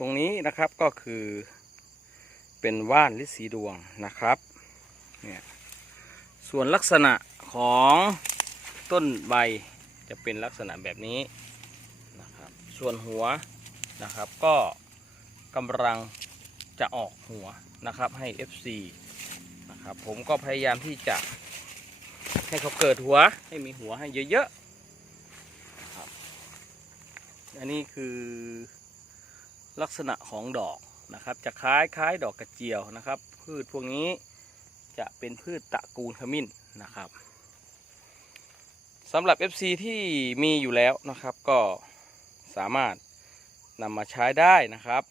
ตรงนี้นะครับก็คือเป็นว่านลิสีดวงนะครับเนี่ยส่วนลักษณะของต้นใบจะเป็นลักษณะแบบนี้นะครับส่วนหัวนะครับก็กำลังจะออกหัวนะครับให้ FC นะครับผมก็พยายามที่จะให้เขาเกิดหัวให้มีหัวให้เยอะๆนะครับอันนี้คือ ลักษณะของดอกนะครับ จะคล้ายคล้ายดอกกระเจียวนะครับ พืชพวกนี้จะเป็นพืชตระกูลขมิ้นนะครับสำหรับ FC ที่มีอยู่แล้วนะครับก็สามารถนำมาใช้ได้นะครับ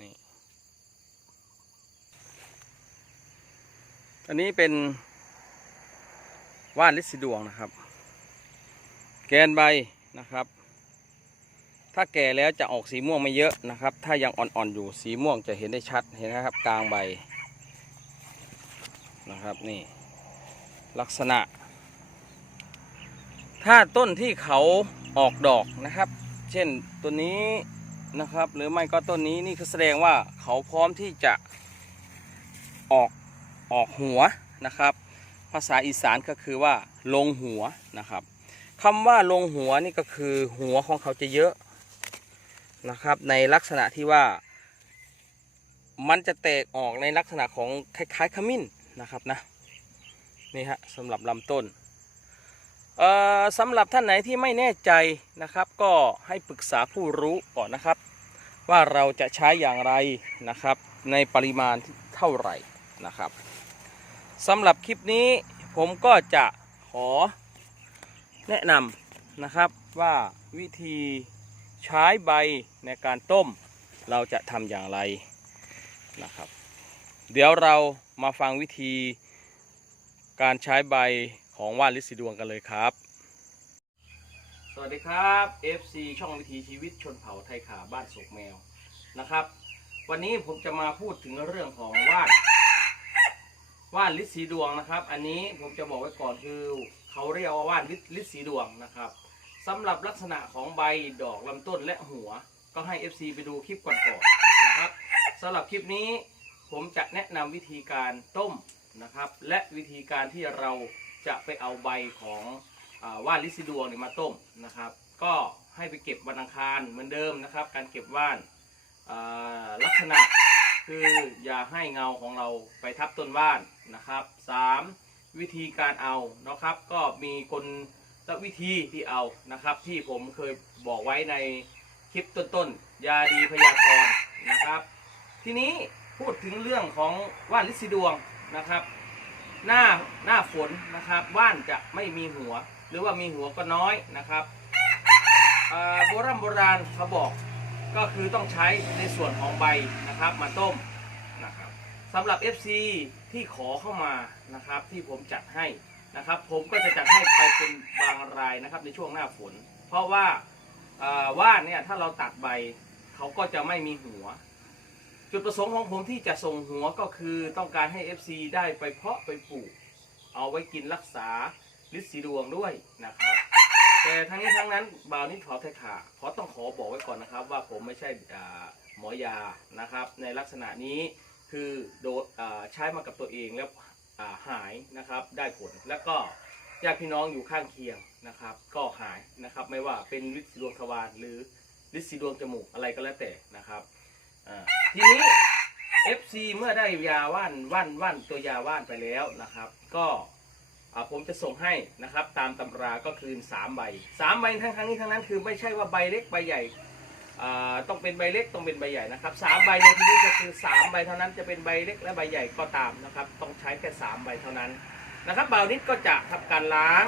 นี่อันนี้เป็นว่านลิซิดวงนะครับ แกนใบนะครับ ถ้าแก่แล้วจะออกสีม่วงไม่เยอะนะครับ ถ้ายังอ่อนๆอยู่สีม่วงจะเห็นได้ชัดเห็นนะครับกลางใบนะครับนี่ลักษณะ ถ้าต้นที่เขาออกดอกนะครับ เช่นตัวนี้นะครับหรือไม่ก็ต้นนี้นี่คือแสดงว่าเขาพร้อมที่จะออกออกหัวนะครับ ภาษาอีสานก็คือว่าลงหัวนะครับคำว่าลงหัวนี่ก็คือหัวของเขาจะเยอะ นะครับ ในลักษณะที่ว่า มันจะแตกออกในลักษณะของคล้ายๆขมิ้นนะครับนะนี่ฮะสำหรับลำต้นเอ่อสำหรับท่านไหนที่ไม่แน่ใจนะครับ ก็ให้ปรึกษาผู้รู้ก่อนนะครับ ว่าเราจะใช้อย่างไรนะครับ ในปริมาณเท่าไหร่นะครับสำหรับคลิปนี้ผมก็จะขอแนะนำนะครับว่าวิธี ใช้ใบในการต้ม เราจะทำอย่างไรนะครับ เดี๋ยวเรามาฟังวิธีการใช้ใบของว่านลิสีดวงกันเลยครับ สวัสดีครับ FC ช่องวิถีชีวิตชนเผ่าไทยขาบ้านโศกแมวนะครับ วันนี้ผมจะมาพูดถึงเรื่องของว่านว่านลิสีดวงนะครับ อันนี้ผมจะบอกไว้ก่อนคือเขาเรียกว่าว่านลิสีดวงนะครับ สำหรับลักษณะของใบดอกลำต้นและหัว ก็ให้ FC ไปดูคลิปก่อนๆนะครับสำหรับคลิปนี้ผมจะแนะนำวิธีการต้มนะครับ และวิธีการที่เราจะไปเอาใบของอว่านลิซิดวงเนี่ยมาต้มนะครับ ก็ให้ไปเก็บวันอังคารเหมือนเดิมนะครับ การเก็บว่านลักษณะคืออย่าให้เงาของเราไปทับต้นว่านนะครับสามวิธีการเอานะครับ ก็มีคน และวิธีที่เอานะครับ ที่ผมเคยบอกไว้ในคลิปต้นๆ ยาดีพยาธรนะครับ ทีนี้พูดถึงเรื่องของว่านลิซิดวงนะครับ หน้าหน้าฝนนะครับว่านจะไม่มีหัว หรือว่ามีหัวก็น้อยนะครับโบราณโบราณเขาบอกก็คือต้องใช้ในส่วนของใบนะครับมาต้มนะครับสำหรับ FC ที่ขอเข้ามานะครับที่ผมจัดให้ นะครับ ผมก็จะจัดให้ไปเป็นบางรายนะครับในช่วงหน้าฝน เพราะว่าว่านเนี่ยถ้าเราตัดใบเขาก็จะไม่มีหัว จุดประสงค์ของผมที่จะส่งหัวก็คือต้องการให้ FC ได้ไปเพาะไปปลูก เอาไว้กินรักษาฤทธิ์สีดวงด้วยนะครับ แต่ทั้งนี้ทั้งนั้นบาวนิดขอไทยขาขอต้องขอบอกไว้ก่อนนะครับ ว่าผมไม่ใช่หมอยานะครับ ในลักษณะนี้คือโดใช้มากับตัวเองแล้ว หายนะครับได้ผลแล้วก็ญาติพี่น้องอยู่ข้างเคียงนะครับ ก็หายนะครับไม่ว่าเป็นฤทธิ์สีดวงทวารหรือฤทธิ์สีดวงจมูกอะไรก็แล้วแต่นะครับทีนี้ FC เมื่อได้ยาว่านว่านว่านตัวยาว่านไปแล้วนะครับ ก็ผมจะส่งให้นะครับ ตามตำราก็คือ3ใบ3ใบทั้งทั้งนี้ทั้งนั้นคือไม่ใช่ว่าใบเล็กใบใหญ่ ต้องเป็นใบเล็กต้องเป็นใบใหญ่นะครับสามใบในที่นี้ก็คือ3ใบเท่านั้นจะเป็นใบเล็กและใบใหญ่ก็ตามนะครับต้องใช้แค่3ใบเท่านั้นนะครับเบานิดก็จะทำการล้าง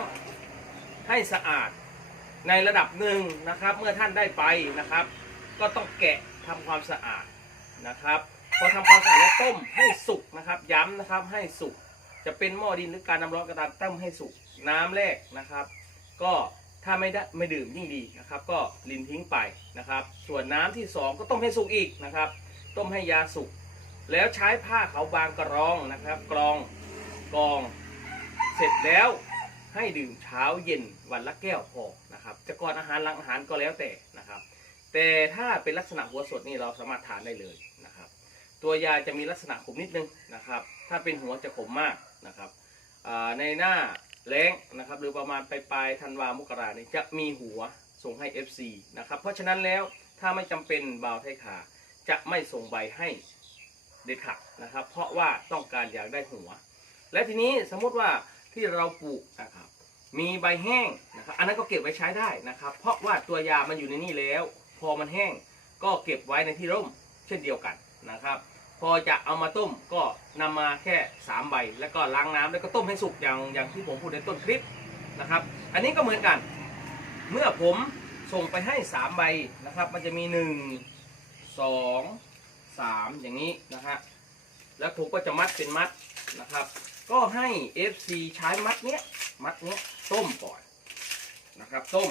ให้สะอาดในระดับหนึ่งนะครับ เมื่อท่านได้ไปนะครับ ก็ต้องแกะทำความสะอาดนะครับพอทำความสะอาดแล้วต้มให้สุกนะครับ ย้ำนะครับให้สุกจะเป็นหม้อดินหรือการน้ำร้อนกระดานต้มให้สุกน้ำแรกนะครับ ก็ ถ้าไม่ได้ไม่ดื่มยิ่งดีนะครับ ก็ลินทิ้งไปนะครับ ส่วนน้ำที่สองก็ต้มให้สุกอีกนะครับ ต้มให้ยาสุก แล้วใช้ผ้าขาวบางกรองนะครับ กรองกรอง เสร็จแล้วให้ดื่มเช้าเย็นวันละแก้วพอนะครับ จะก่อนอาหารหลังอาหารก็แล้วแต่นะครับ แต่ถ้าเป็นลักษณะหัวสดนี่เราสามารถทานได้เลยนะครับ ตัวยาจะมีลักษณะขมนิดนึงนะครับ ถ้าเป็นหัวจะขมมากนะครับในหน้า แล้งนะครับ หรือประมาณปลายๆธันวามกราเนี่ยจะมีหัวส่งให้ FC นะครับเพราะฉะนั้นแล้วถ้าไม่จำเป็นบ่าวไทยขาจะไม่ส่งใบให้เด็ดขาดนะครับ เพราะว่าต้องการอยากได้หัว และทีนี้สมมุติว่าที่เราปลูกนะครับมีใบแห้งนะครับอันนั้นก็เก็บไว้ใช้ได้นะครับ เพราะว่าตัวยามันอยู่ในนี่แล้ว พอมันแห้งก็เก็บไว้ในที่ร่มเช่นเดียวกันนะครับ พอจะเอามาต้มก็นำมาแค่ 3ใบแล้วก็ล้างน้ำแล้วก็ต้มให้สุกอย่างอย่างที่ผมพูดในต้นคลิปนะครับ อันนี้ก็เหมือนกัน เมื่อผมส่งไปให้ 3 ใบนะครับ มันจะมี 1 2 3 อย่างนี้นะฮะแล้วผมก็จะมัดเป็นมัดนะครับ ก็ให้ FC ใช้มัดเนี้ยมัดเนี้ยต้มก่อนนะครับต้ม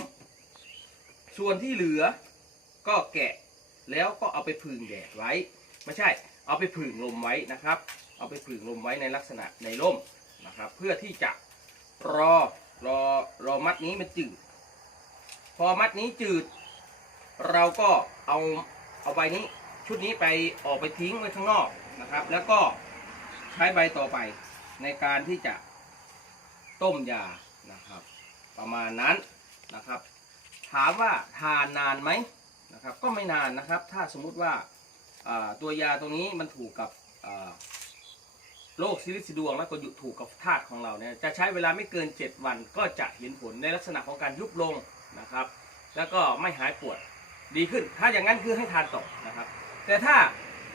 ส่วนที่เหลือก็แกะแล้วก็เอาไปผึ่งแดดไว้ ไม่ใช่เอาไปผึ่งลมไว้นะครับ เอาไปผึ่งลมไว้ในลักษณะในร่มนะครับ เพื่อที่จะรอรอรอมัดนี้มันจืด พอมัดนี้จืด เราก็เอาเอาใบนี้ชุดนี้ไปออกไปทิ้งไว้ข้างนอกนะครับ แล้วก็ใช้ใบต่อไปในการที่จะต้มยานะครับ ประมาณนั้นนะครับ ถามว่าทานนานไหมนะครับ ก็ไม่นานนะครับ ถ้าสมมุติว่าตัวยาตรงนี้มันถูกกับ โรคซิลิซิดวงแล้วก็อยู่ถูกกับธาตุของเราเนี่ยจะใช้เวลาไม่เกิน 7 วันก็จะเห็นผลในลักษณะของการยุบลงนะครับ แล้วก็ไม่หายปวดดีขึ้น ถ้าอย่างนั้นคือให้ทานต่อนะครับ แต่ถ้า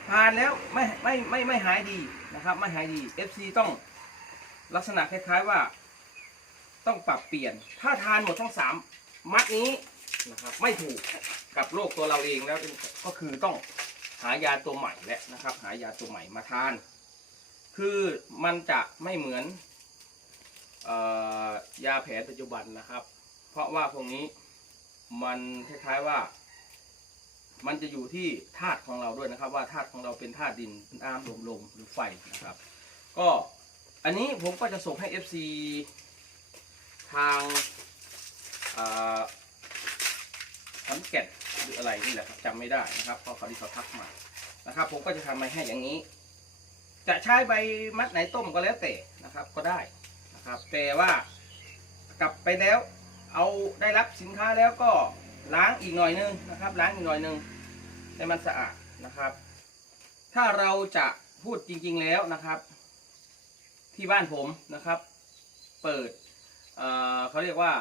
ทานแล้วไม่ไม่ไม่ไม่หายดีนะครับไม่หายดี FC ต้องลักษณะคล้ายๆว่า ต้องปรับเปลี่ยน ถ้าทานหมดทั้งสามมัดนี้นะครับไม่ถูกกับโรคตัวเราเองแล้วก็คือต้องหายาตัวใหม่แล้วนะครับ หายาตัวใหม่มาทาน คือมันจะไม่เหมือนออยาแผนปัจจุบันนะครับ เพราะว่าพวกนี้มันคล้ายๆว่า มันจะอยู่ที่ธาตุของเราด้วยนะครับ ว่าธาตุของเราเป็นธาตุดินน้ำลมลมหรือไฟนะครับ ก็อันนี้ผมก็จะส่งให้ FC ทางขอนแก่นหรืออะไรนี่แหละครับจำไม่ได้นะครับเพราะเขาที่เขาทักมานะครับ ผมก็จะทำมาให้อย่างนี้ จะใช้ใบมัดไหนต้มก็แล้วแต่นะครับก็ได้นะครับแต่ว่ากลับไปแล้วเอาได้รับสินค้าแล้วก็ล้างอีกหน่อยนึงนะครับ ล้างอีกหน่อยนึงให้มันสะอาดนะครับ ถ้าเราจะพูดจริง ๆแล้วนะครับ ที่บ้านผมนะครับ เปิดเเขาเรียกว่า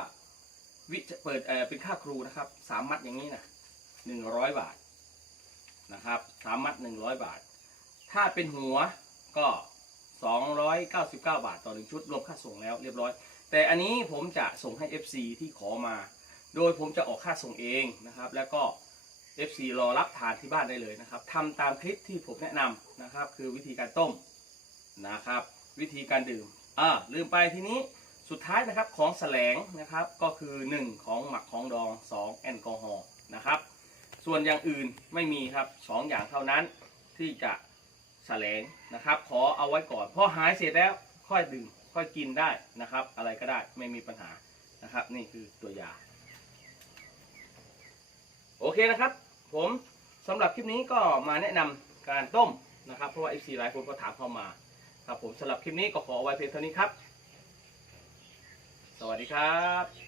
วิเปิดเเป็นค่าครูนะครับสามมัดอย่างนี้นะหนึ่งร้อยบาทนะครับสามมัดหนึ่งร้อยบาท ถ้าเป็นหัว ก็สองร้อยเก้าสิบเก้าบาทต่อหนึ่งชุดรวมค่าส่งแล้วเรียบร้อย แต่อันนี้ผมจะส่งให้ FC ที่ขอมา โดยผมจะออกค่าส่งเองนะครับ แล้วก็ FC รอรับทานที่บ้านได้เลยนะครับทำตามคลิปที่ผมแนะนำนะครับ คือวิธีการต้มนะครับ วิธีการดื่มอ่าลืมไปทีนี้สุดท้ายนะครับของแสลงนะครับก็คือ 1 ของหมักของดอง 2 แอลกอฮอล์นะครับ ส่วนอย่างอื่นไม่มีครับ2อย่างเท่านั้นที่จะ แสลงนะครับ ขอเอาไว้ก่อนพอหายเสร็จแล้วค่อยดื่มค่อยกินได้นะครับ อะไรก็ได้ไม่มีปัญหานะครับ นี่คือตัวยา โอเคนะครับ ผมสำหรับคลิปนี้ก็มาแนะนำการต้มนะครับ เพราะว่า FC หลายคนก็ถามเข้ามาครับผมสำหรับคลิปนี้ก็ขอเอาไว้เพียงเท่านี้ครับ สวัสดีครับ